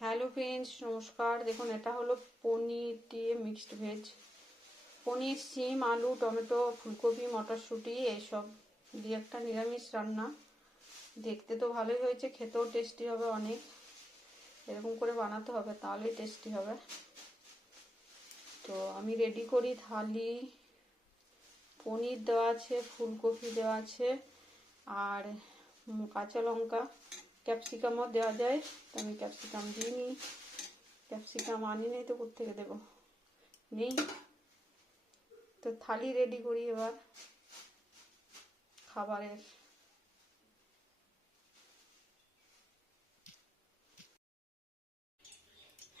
Hello friends, নমস্কার। দেখুন, এটা হলো পনির দিয়ে মিক্সড ভেজ। পনির, সিম, আলু, টমেটো, ফুলকপি, মটরশুঁটি এইসব দিয়ে একটা নিরামিষ রান্না। দেখতে তো ভালোই হয়েছে, খেতেও টেস্টি হবে অনেক। এরকম করে বানাতে হবে, তাহলেই টেস্টি হবে। তো আমি রেডি করি থালি। পনির দেওয়া আছে, ফুলকপি দেওয়া আছে, আর কাঁচা লঙ্কা, ক্যাপসিকামও দেওয়া যায়। তো আমি ক্যাপসিকাম দিইনি, ক্যাপসিকাম আনি নেই তো কোত্থেকে দেবো, নেই। তো থালি রেডি করি এবার খাবারের।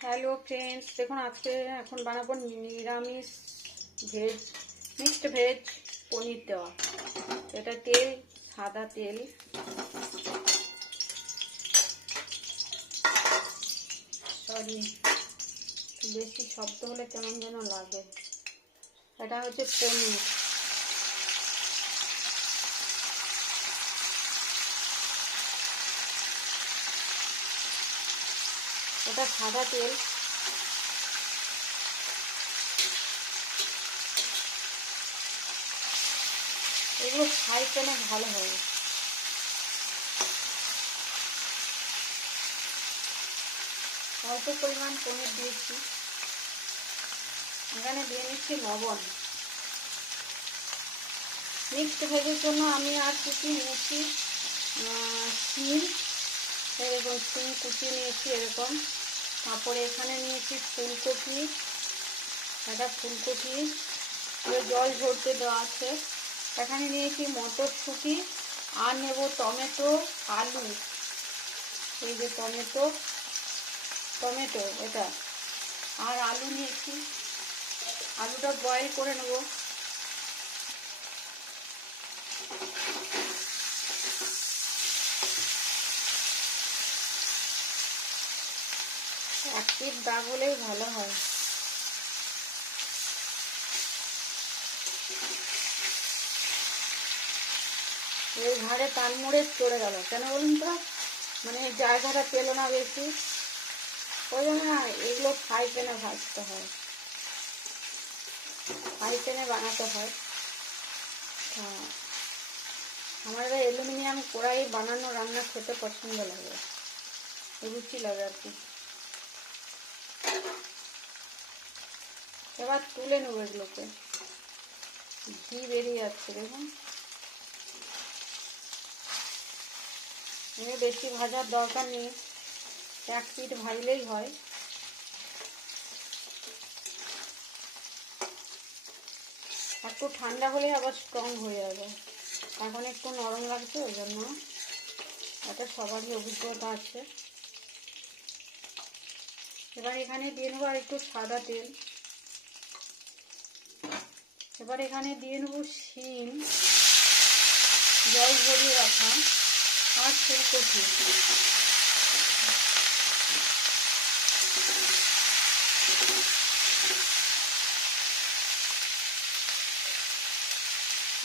হ্যালো ফ্রেন্ডস, দেখুন আজকে এখন বানাবো নিরামিষ ভেজ, মিক্সড ভেজ পনির দেওয়া। এটা তেল, সাদা তেল। সরি, বেশি শব্দ হলে কেমন যেন লাগে। এটা হচ্ছে পনির। এটা সাদা তেল। এগুলো ফ্রাই প্যানে ভালো হয়। অল্প পরিমাণ পনির দিয়েছি, এখানে দিয়ে নিচ্ছি লবণ। মিক্সড ভেজের জন্য আমি আর কুচি নিয়েছি সিম, এরকম সিম কুচি নিয়েছি এরকম। তারপরে এখানে নিয়েছি ফুলকপি, একটা ফুলকপি জল ঝরতে দেওয়া আছে। এখানে নিয়েছি মটরশুঁটি, আর নেব টমেটো, আলু। এই যে টমেটো এটা, আর আলু নিয়েছি। আলুটা বয়েল করে নেব। এক পিঠ দাগ হলেই ভালো হয়। এই ঘাড়ে টান মুড়ে চড়ে গেল কেন বলুন তো, মানে জায়গাটা পেল না বেশি, ওই জন্য না এগুলো ফ্রাই প্যানে ভাজতে হয়, ফ্রাই প্যানে বানাতে হয়। হ্যাঁ, আমার এবার অ্যালুমিনিয়াম কড়াই বানানো রান্না খেতে পছন্দ লাগে, রুচি লাগে আর কি। এবার তুলে নেবো এগুলোকে। ঘি বেরিয়ে যাচ্ছে দেখুন। বেশি ভাজার দরকার নেই, এক পিঠ ভাজলেই হয়। একটু ঠান্ডা হলে আবার স্ট্রং হয়ে যাবে, এখন একটু নরম লাগছে ওই জন্য। এটা সবারই অভিজ্ঞতা আছে। এবার এখানে দিয়ে নেবো আর একটু সাদা তেল। এবার এখানে দিয়ে নেবো শিম জল ঝরিয়ে রাখা, আর ফুলকপি।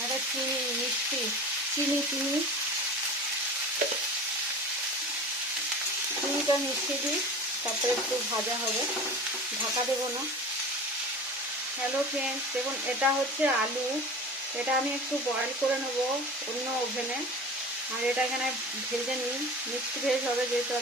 একটা চিনি, মিষ্টি চিনিটা মিষ্টি দিই, তারপরে একটু ভাজা হবে, ঢাকা দেবো না। হ্যালো ফ্রেন্ডস, দেখুন এটা হচ্ছে আলু। এটা আমি একটু বয়েল করে নেব অন্য ওভেনে। আর এটা এখানে ভেজে নিই, মিক্সড ভেজ হবে যেহেতু।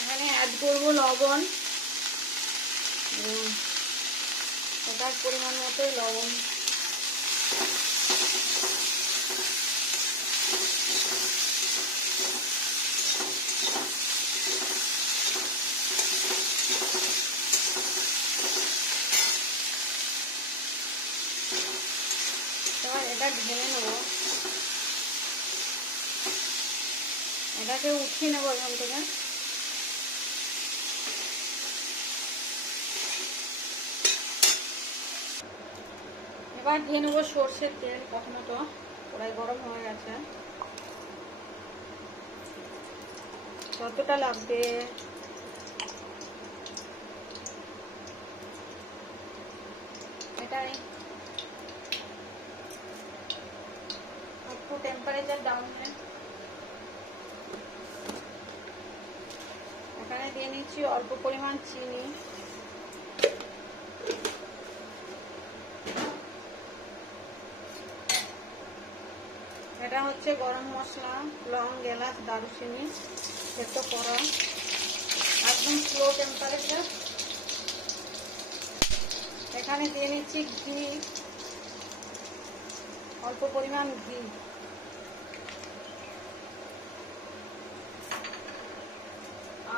এখানে অ্যাড করবো লবণ, ওটার পরিমাণ মতোই লবণ। এবার এটা ঢেলে নেবো, এটাকে উঠিয়ে নেবো এখান থেকে। এবার দিয়ে নেবো সর্ষের তেল। প্রথমত কড়াই গরম হয়ে গেছে, কতটা লাগবে? এটাই একটু টেম্পারেচার ডাউন হয়। এখানে দিয়ে নিচ্ছি অল্প পরিমাণ চিনি, এটা হচ্ছে গরম মশলা, লং, এলাচ, দারুচিনি সেদ্ধ করা, একদম স্লো টেম্পারেচার। এখানে দিয়ে নিচ্ছি ঘি, অল্প পরিমাণ ঘি,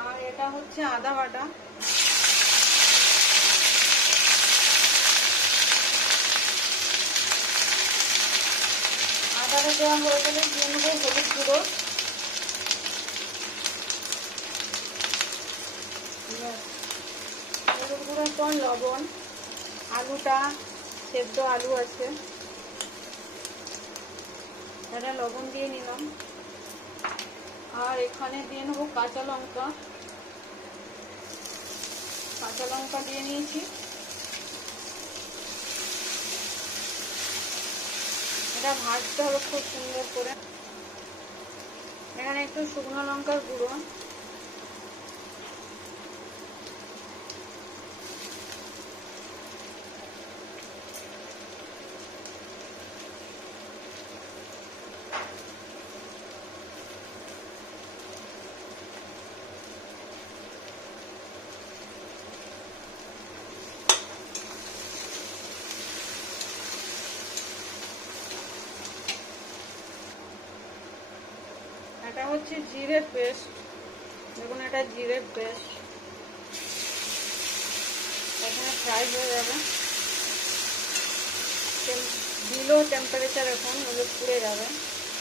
আর এটা হচ্ছে আদা বাটা। আদাটা দেওয়া হয়ে গেলে দিয়ে নেবো হলুদ গুঁড়ো, হলুদ গুঁড়োর পর লবণ, আলুটা সেদ্ধ আলু আছে এটা লবণ দিয়ে নিলাম, আর এখানে দিয়ে নেবো কাঁচা লঙ্কা, দিয়ে নিয়েছি। এটা ভাজতে হবে খুব সুন্দর করে। এখানে একটু শুকনো লঙ্কার গুঁড়ো, এটা হচ্ছে জিরে পেস্ট, দেখুন এটা জিরে পেস্ট। এখানে ফ্রাই হয়ে যাবে, দিলো টেম্পারেচার এখন ওগুলো পুড়ে যাবে,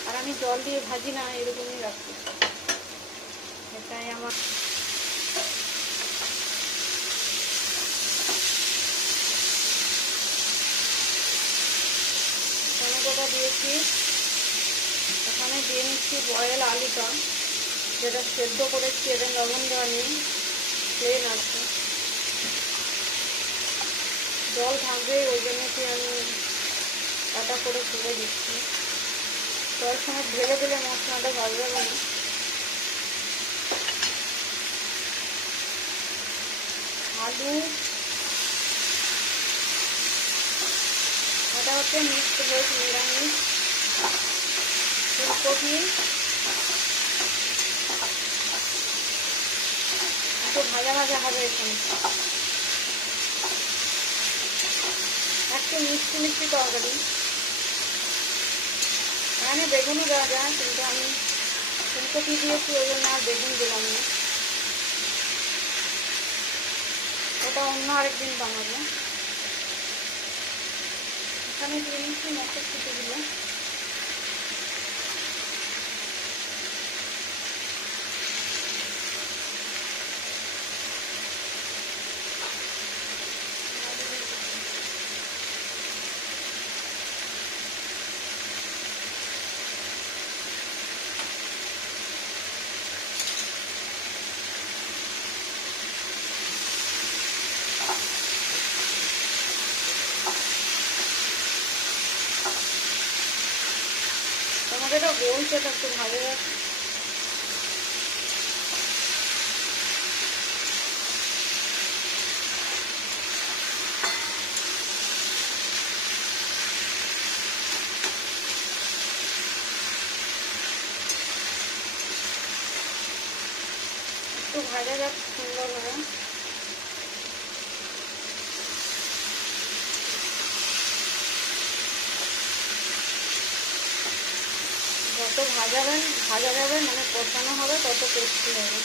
আর আমি জল দিয়ে ভাজি না, এরকমই রাখি। এটাই আমার টমেটোটা দিয়েছি। এখানে দিয়ে নিচ্ছি বয়েল আলুটা, যেটা সেদ্ধ করেছি, এটা লবণ দেওয়া নেই, প্লেন আছে, জল থাকবে ওই জন্য কি আমি কাটা করে তুলে দিচ্ছি। জল সময় ঢেলে দিলে মশলাটা ভালো যাবে না। আলু, এটা হচ্ছে মিক্সড ভেজ নিরামিষ, ফুলকপি একটু ভাজা ভাজা হবে, এখানে একটু মিষ্টি মিষ্টি তরকারি। এখানে বেগুনও দেওয়া যায়, কিন্তু আমি ফুলকপি দিয়েছি ওই জন্য আর বেগুন দিলাম না, ওটা অন্য আরেকদিন বানাবো। এখানে দিয়ে নিচ্ছি মটরশুঁটিগুলো, টমেটোটা গলছে, এটা একটু ভালো আছে। একটু ভাজা যাক সুন্দরভাবে। যত ভাজা যাবে মানে কষানো হবে, তত টেস্টি হবে।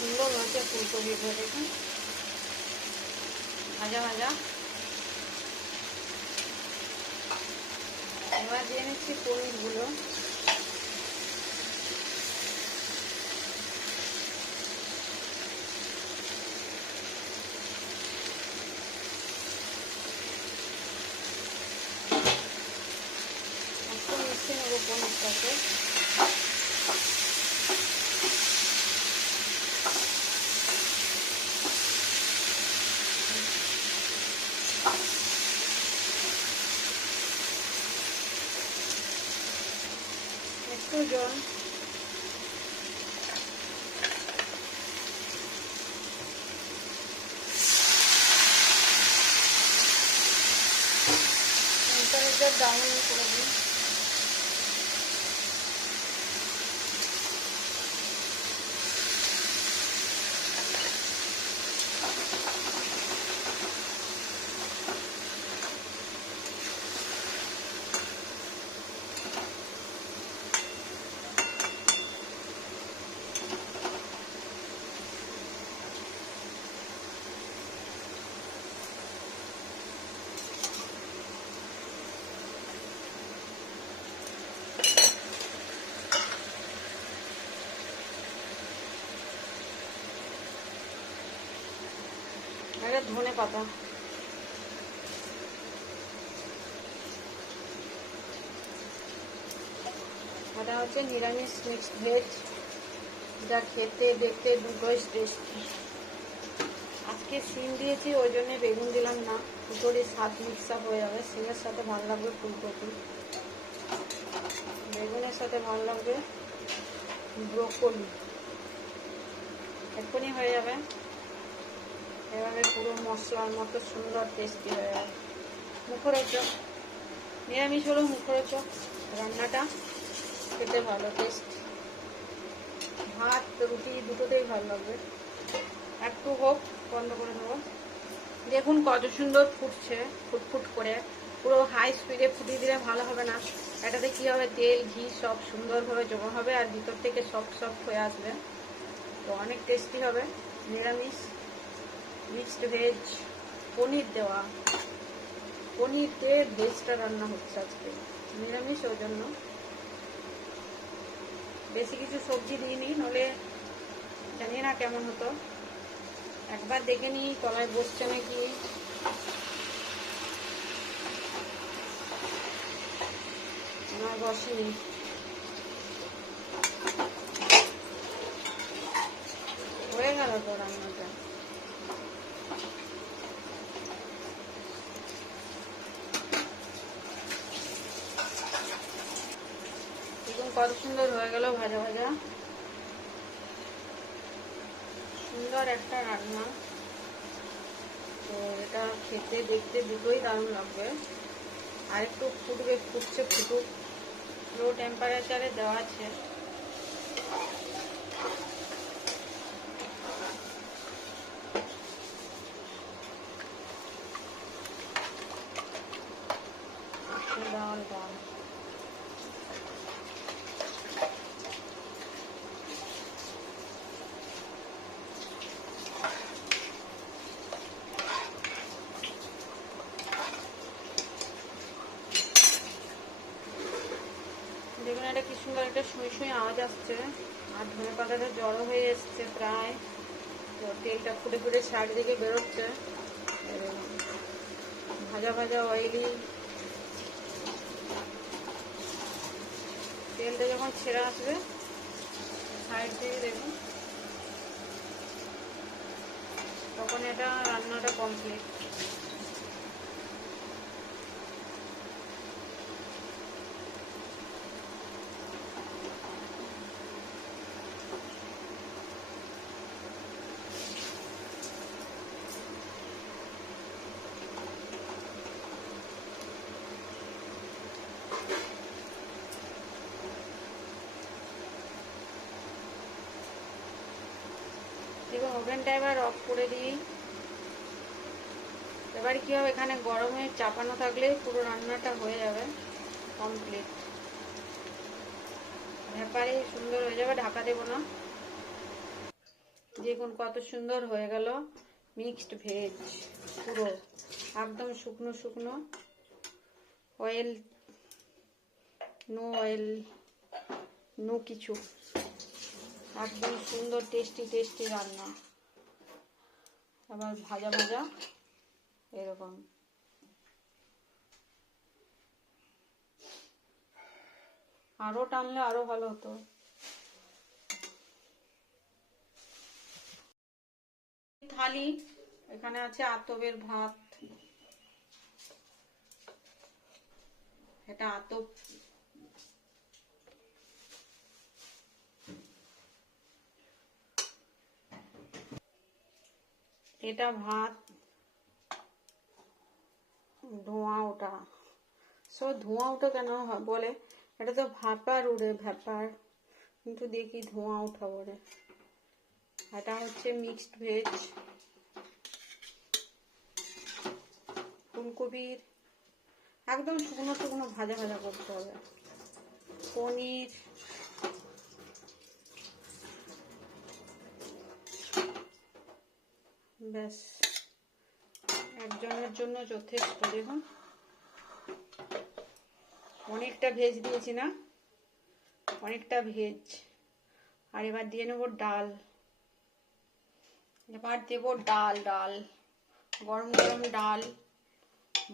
সুন্দর হয়েছে ফুলকপিটা, দেখুন ভাজা ভাজা। এবার দিয়ে নিচ্ছি পনিরগুলো। একটু মিশিয়ে নেবো পনিরটাকে। একটু জল, টেম্পারেচার ডাউন করে দিই। এটা ধনে পাতা, এটা হচ্ছে নিরামিষ মিক্সড ভেজ, যা খেতে দেখতে দুটোই টেস্টি। আজকে সিম দিয়েছি, ওই জন্য বেগুন দিলাম না, দুটোরই স্বাদ মিক্স আপ হয়ে যাবে। সিমের সাথে ভালো লাগবে ফুলকপি, বেগুনের সাথে ভালো লাগবে ব্রোকলি, এক্ষুনি হয়ে যাবে। এভাবে পুরো মশলার মতো সুন্দর টেস্টি হয়ে যাবে। মুখরোচক, নিরামিষ হলেও মুখরোচক রান্নাটা, খেতে ভালো টেস্ট, ভাত রুটি দুটোতেই ভালো লাগবে। একটু হোক, বন্ধ করে দেবো। দেখুন কত সুন্দর ফুটছে, ফুটফুট করে। পুরো হাই স্পিডে ফুটিয়ে দিলে ভালো হবে না, এটাতে কি হবে, তেল ঘি সব সুন্দরভাবে জমা হবে আর ভিতর থেকে সফট সফট হয়ে আসবে, তো অনেক টেস্টি হবে। নিরামিষ মিক্সড ভেজ, পনির দেওয়া, পনির দিয়ে ভেজটা রান্না হচ্ছে আজকে, নিরামিষ ওই জন্য বেশি কিছু সবজি দিইনি, নলে জানি না কেমন হতো। একবার দেখে নিই তলায় বসছে নাকি। আমার বসেনি, হয়ে গেল তো রান্নাটা। দেখুন কত সুন্দর হয়ে গেল ভাজা ভাজা, সুন্দর একটা রান্না। তো এটা খেতে দেখতে দুটোই দারুণ লাগবে। আর একটু ফুটবে, ফুটছে, ফুটুক, লো টেম্পারেচারে দেওয়া আছে। ডাল ডাল দেখুন, এটা কি সুন্দর একটা সুই সুই আওয়াজ আসছে, আর ধনে পাতাটা জড়ো হয়ে এসছে প্রায়। তো তেলটা ফুটে ফুটে চারিদিকে বেরোচ্ছে, ভাজা ভাজা অয়েলি। তেলটা যখন ছেড়ে আসবে সাইড থেকে দেখুন, তখন এটা রান্নাটা কমপ্লিট। এবার ওভেনটা এবার অফ করে দিই। এবার কি হবে, এখানে গরমে চাপানো থাকলে পুরো রান্নাটা হয়ে যাবে কমপ্লিট, ব্যাপারে সুন্দর হয়ে যাবে, ঢাকা দেবো না। দেখুন কত সুন্দর হয়ে গেল মিক্সড ভেজ, পুরো একদম শুকনো শুকনো, অয়েল, নো অয়েল, নো কিছু, একদম সুন্দর টেস্টি টেস্টি রান্না। আবার ভাজা ভাজা এরকম। আরো টানলে আরো ভালো হতো। থালি, এখানে আছে আতপের ভাত, এটা আতপ, এটা ভাত, ধোঁয়া ওটা, ধোঁয়া ওটা কেন বলে, এটা তো ভাপার উড়ে, ভ্যাপার, কিন্তু দেখি ধোঁয়া ওঠা বলে। এটা হচ্ছে মিক্সড ভেজ, ফুলকপির একদম শুকনো শুকনো ভাজা ভাজা করতে হবে, পনির, ব্যাস একজনের জন্য যথেষ্ট। দেখুন অনেকটা ভেজ দিয়েছি না, অনেকটা ভেজ। আর এবার দিয়ে নেবো ডাল, এবার দেব ডাল, ডাল গরম গরম ডাল,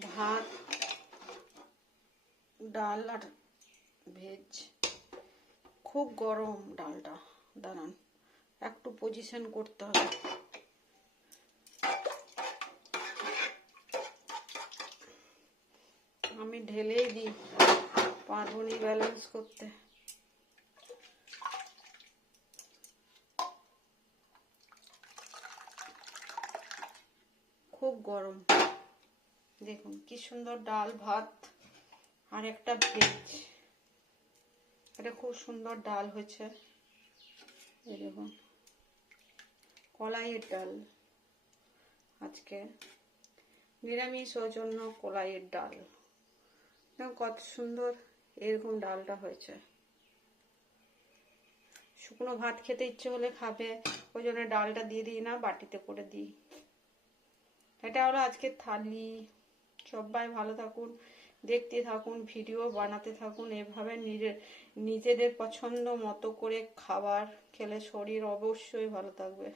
ভাত, ডাল আর ভেজ, খুব গরম ডালটা। দাঁড়ান একটু পজিশন করতে হবে। আমি ঢেলেই দিই, পারবো না ব্যালেন্স করতে। খুব গরম। দেখুন কি সুন্দর ডাল ভাত আর একটা ভেজ, এটা খুব সুন্দর ডাল হয়েছে। এই দেখুন কলাইয়ের ডাল, আজকে নিরামিষ ওর জন্য কলাইয়ের ডাল, কত সুন্দর এরকম ডালটা হয়েছে। শুকনো ভাত খেতে ইচ্ছে হলে খাবে, ওই জন্য ডালটা দিয়ে দিই না, বাটিতে করে দিই। এটা হলো আজকের থালি। সবাই ভালো থাকুন, দেখতে থাকুন, ভিডিও বানাতে থাকুন। এভাবে নিজেদের পছন্দ মতো করে খাবার খেলে শরীর অবশ্যই ভালো থাকবে।